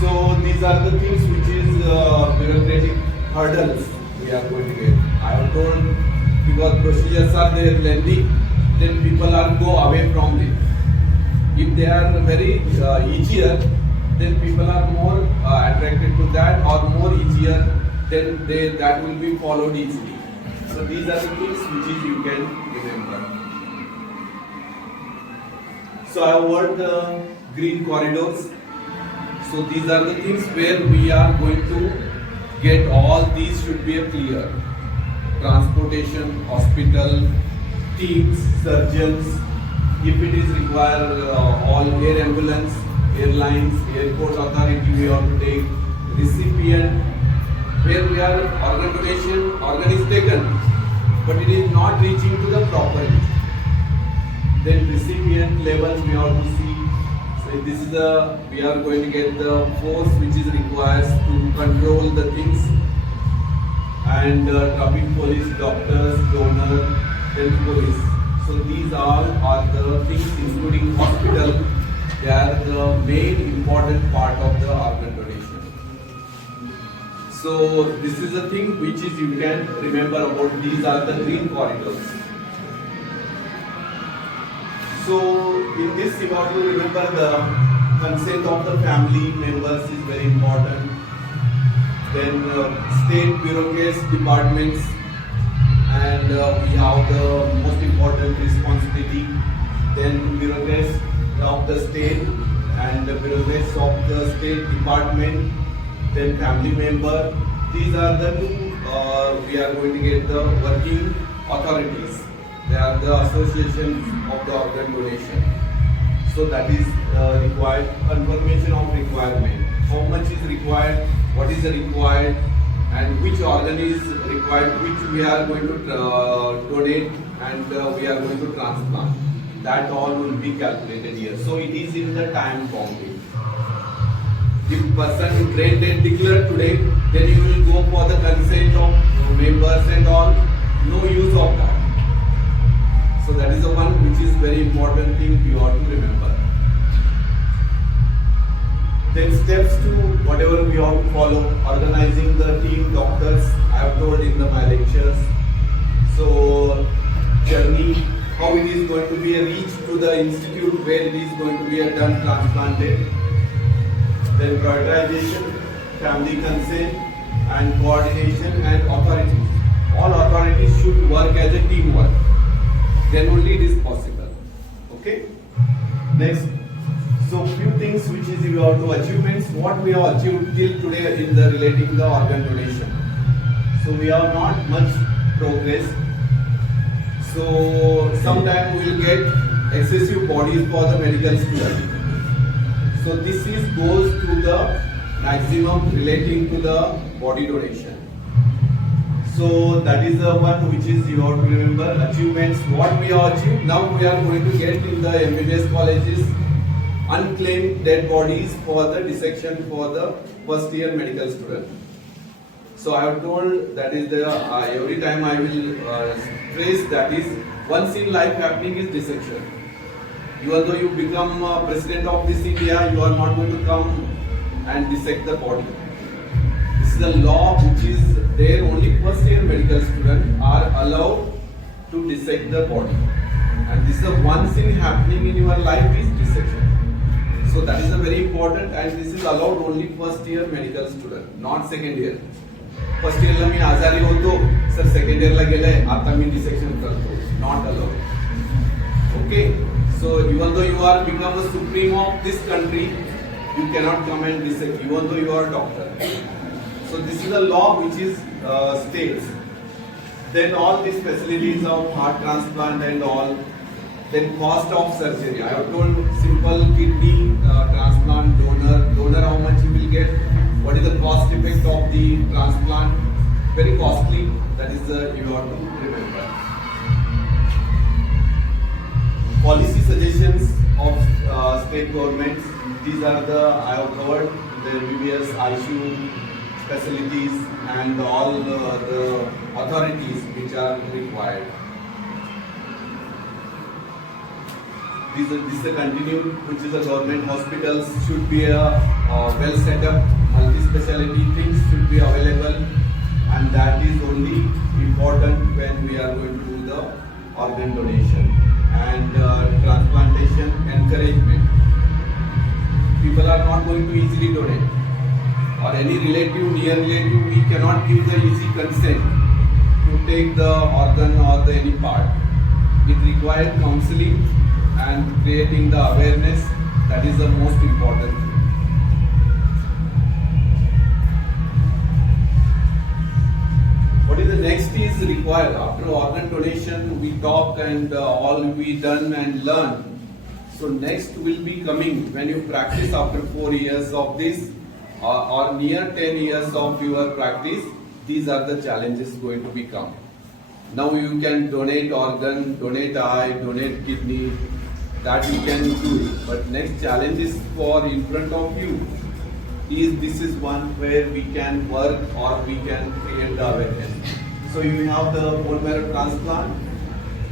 So these are the things which is bureaucratic hurdles we are going to get. I have told because procedures are there lengthy, then people are go away from it. If they are very easier, then people are more attracted to that, or more easier, then that will be followed easily. So these are the things which is you can remember. So I have worked the green corridors. So these are the things where we are going to get all these should be a clear. Transportation, hospital, teams, surgeons, if it is required, all air ambulance, airlines, airport authority we have to take, recipient, where we are organ donation, organ is taken, but it is not reaching to the property. Then recipient level we have to see. So this is the, we are going to get the force which is required to control the things, and traffic police, doctors, donor, then police. So these all are the things including hospital. They are the main important part of the organ donation. So this is the thing which is you can remember about. These are the green corridors. So in this you have to remember the consent of the family members is very important. Then state bureaucrats, departments, and we have the most important responsibility. Then bureaucrats of the state and the bureaucrats of the state department. Then family member. These are the two we are going to get the working authorities. They are the association of the organ donation. So that is required, confirmation of requirement. How much is required, what is required, and which organ is required, which we are going to donate and we are going to transplant. That all will be calculated here. So it is in the time boundary. If person brain dead declared today, then you will go for the consent of members and all. No use of that. So that is the one which is very important thing you ought to remember. Then steps to whatever we ought to follow, organizing the team doctors, I have told in my lectures. So journey, how it is going to be a reach to the institute where it is going to be a done transplanted. Then prioritization, family consent, and coordination and authorities. All authorities should work as a teamwork. Then only it is possible. Okay. Next, so few things which is we have to achievements. What we have achieved till today in the relating the organ donation. So we have not much progress. So sometime we will get excessive bodies for the medical student. So this is goes to the maximum relating to the body donation. So that is the one which is you have to remember achievements. What we have achieved, now we are going to get in the MBBS colleges unclaimed dead bodies for the dissection for the first year medical student. So I have told that is the every time I will stress that is once in life happening is dissection. Even though you become president of this India, you are not going to come and dissect the body. This is the law which is there, only first year medical students are allowed to dissect the body. And this is the one thing happening in your life is dissection. So that is a very important, and this is allowed only first year medical student, not second year. First year ला मी आजारी होतो, sir second year ला गेले, आता मी dissection करतो, not allowed. Okay. So even though you are become the supreme of this country, you cannot come and dissect, even though you are a doctor. So this is a law which is states. Then all these facilities of heart transplant and all. Then cost of surgery. I have told simple kidney transplant, donor how much you will get. What is the cost effect of the transplant? Very costly. That is the you have to remember. Policy suggestions of state governments. These are the I have covered the MBBS, ICU facilities and all the authorities which are required. This is a continued, which is a government hospitals should be a well set up, multi-speciality things should be available, and that is only important when we are going to do the organ donation and transplantation encouragement. People are not going to easily donate, or any relative, near relative, we cannot give the easy consent to take the organ or the any part. It requires counseling and creating the awareness. That is the most important thing. What is the next is required after organ donation? We talk and all we done and learn. So next will be coming when you practice after 4 years of this or near 10 years of your practice. These are the challenges going to become. Now you can donate organ, donate eye, donate kidney. That you can do. But next challenge is for in front of you. This is one where we can work or we can create the awareness. So you have the bone marrow transplant,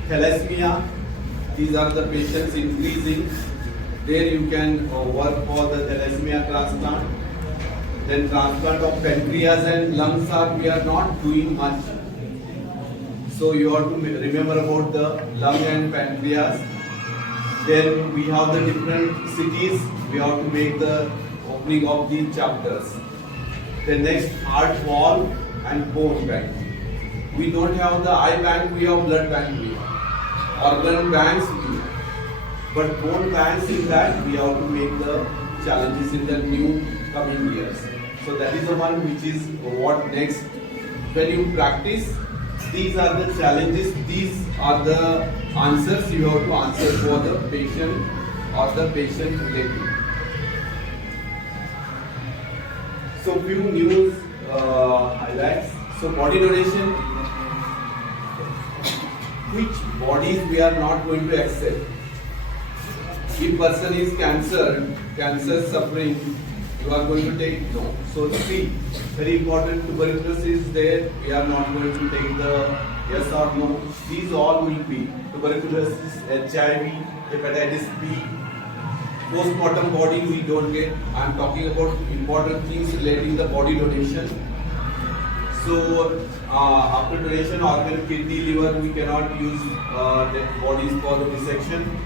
thalassemia. These are the patients increasing. There you can work for the thalassemia transplant. Then transplant of pancreas and lungs we are not doing much. So you have to remember about the lung and pancreas. Then we have the different cities. We have to make the opening of these chapters. The next heart wall and bone bank. We don't have the eye bank, we have blood bank. We have organ banks, we have. But bone banks in that we have to make the challenges in the new coming years. So that is the one which is what next. When you practice, these are the challenges, these are the answers you have to answer for the patient or the patient relative. So few news highlights. So body donation, which bodies we are not going to accept. If person is cancer suffering, you are going to take no. So see, very important, tuberculosis is there, we are not going to take the yes or no. These all will be tuberculosis, HIV, hepatitis B, post-mortem body we don't get. I am talking about important things relating the body donation. So after donation, organ, kidney, liver, we cannot use dead bodies for the dissection.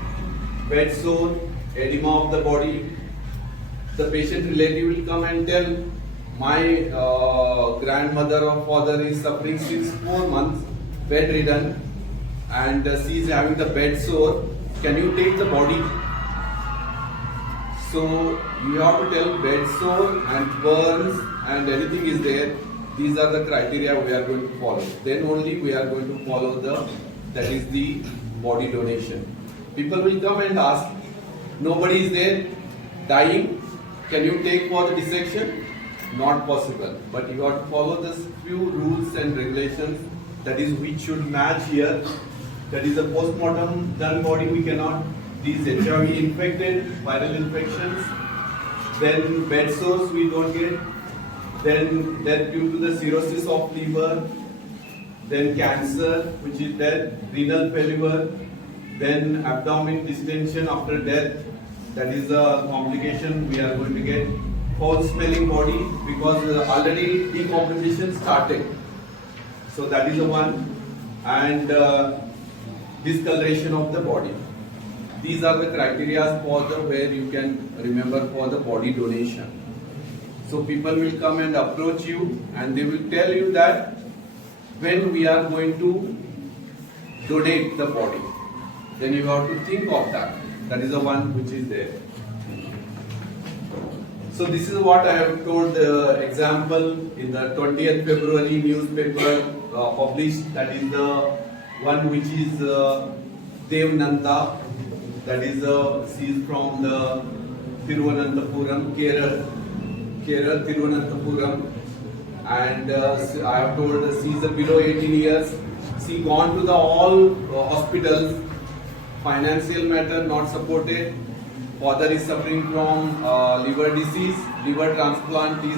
Bed sore, edema of the body. The patient relative will come and tell, my grandmother or father is suffering 4 months, bedridden, and she is having the bed sore. Can you take the body? So you have to tell bed sore and burns and anything is there. These are the criteria we are going to follow. Then only we are going to follow that is the body donation. People will come and ask, nobody is there, dying, can you take for the dissection? Not possible. But you have to follow this few rules and regulations, that is which should match here. That is a post-mortem done body we cannot. These HIV infected, viral infections, then bed sores we don't get, then death due to the cirrhosis of liver, then cancer which is death, renal failure, then abdomen distension after death, that is a complication we are going to get, foul smelling body because already decomposition started, so that is the one, and discoloration of the body. These are the criteria for the where you can remember for the body donation. So people will come and approach you and they will tell you that when we are going to donate the body, then you have to think of that. That is the one which is there. So this is what I have told the example in the 20th February newspaper published. That is the one which is Devnanda. That is she is from the Thiruvananthapuram, Kerala, Thiruvananthapuram, and I have told she is below 18 years. She gone to the all hospitals. Financial matter not supported. Father is suffering from liver disease. Liver transplant is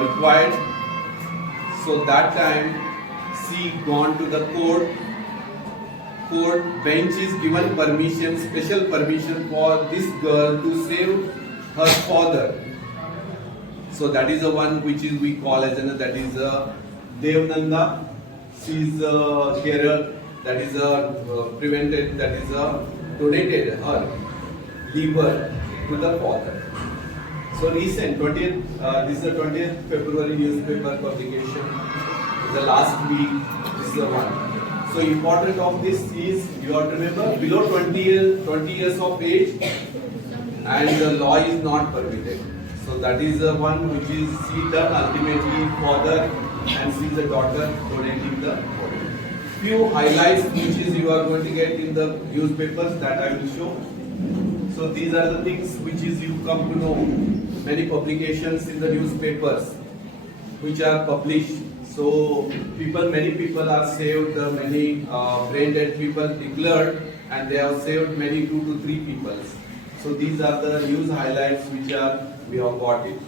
required. So that time she gone to the court. Court bench is given permission, special permission for this girl to save her father. So that is the one which is we call as that is Devnanda. She is Kerala. That is prevented. That is donated her liver to the father. So recent 20th. This is the 20th February newspaper publication. The last week. This is the one. So important of this is you have to remember below 20 years of age and the law is not permitted. So that is the one which is she done ultimately father and see the daughter donating the body. Few highlights which is you are going to get in the newspapers that I will show. So these are the things which is you come to know. Many publications in the newspapers which are published. So many people are saved, many brain dead people declared, and they have saved many 2 to 3 people. So these are the news highlights which we have got it.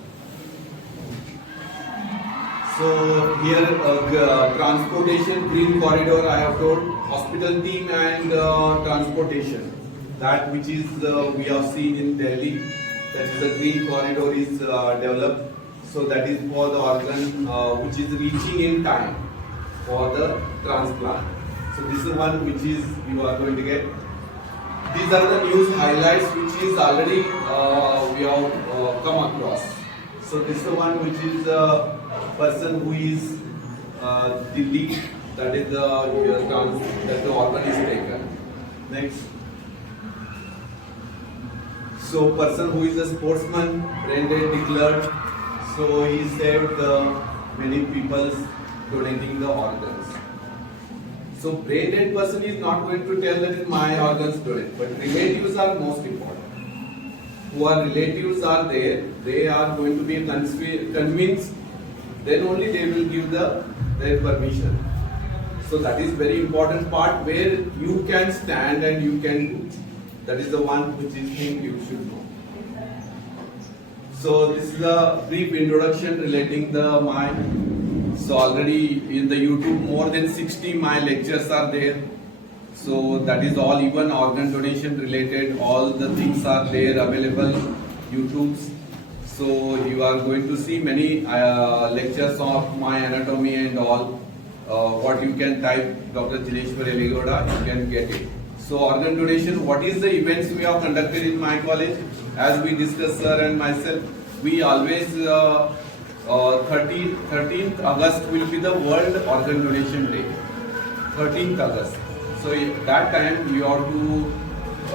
So here transportation, green corridor I have told, hospital team and transportation. That which is we have seen in Delhi, that is the green corridor is developed. So that is for the organ which is reaching in time for the transplant. So this is one which is you are going to get. These are the news highlights which is already we have come across. So this is the one which is the person who is the lead, that is that the organ is taken. Next. So person who is a sportsman, brain dead declared. So he saved many people donating the organs. So brain dead person is not going to tell that my organs donate, but relatives are most important. Who are relatives are there, they are going to be convinced, then only they will give their permission. So that is very important part where you can stand and you can do. That is the one which is thing you should know. So this is a brief introduction relating the mind. So already in the YouTube more than 60 my lectures are there. So that is all, even organ donation related, all the things are there available YouTubes. So you are going to see many lectures of my anatomy and all. What you can type Dr. Jineshwar Yaligouda, you can get it. So organ donation, what is the events we have conducted in my college? As we discussed, sir and myself, we always 13th August will be the World Organ Donation Day. 13th August. So that time you have to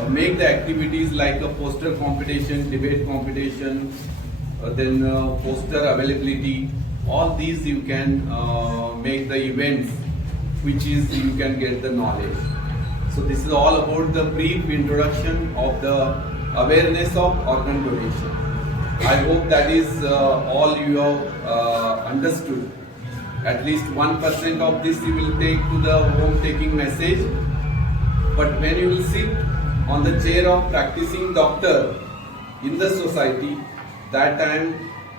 make the activities like a poster competition, debate competition, then poster availability. All these you can make the events which is you can get the knowledge. So this is all about the brief introduction of the awareness of organ donation. I hope that is all you have understood. At least 1% of this you will take to the home taking message. But when you will sit on the chair of practicing doctor in the society, that time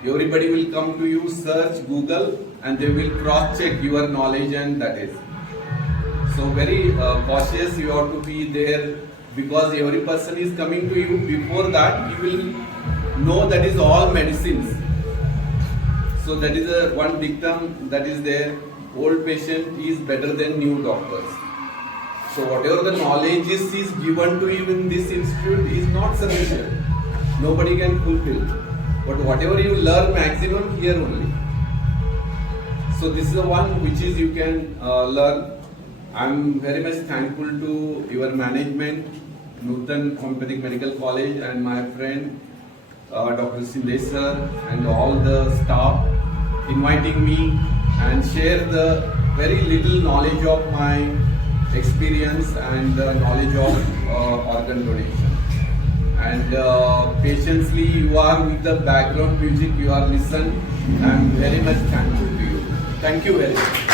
everybody will come to you, search Google, and they will cross check your knowledge, and that is. So very cautious you have to be there, because every person is coming to you. Before that you will know that is all medicines. So that is a one dictum that is there, old patient is better than new doctors. So whatever the knowledge is given to you in this institute is not sufficient. Nobody can fulfill. But whatever you learn maximum here only. So this is the one which is you can learn. I am very much thankful to your management, Nutan Homeopathic Medical College, and my friend Dr. Jineshwar and all the staff inviting me and share the very little knowledge of my experience and the knowledge of organ donation. And patiently you are with the background music, you are listened. I am very much thankful to you. Thank you very much.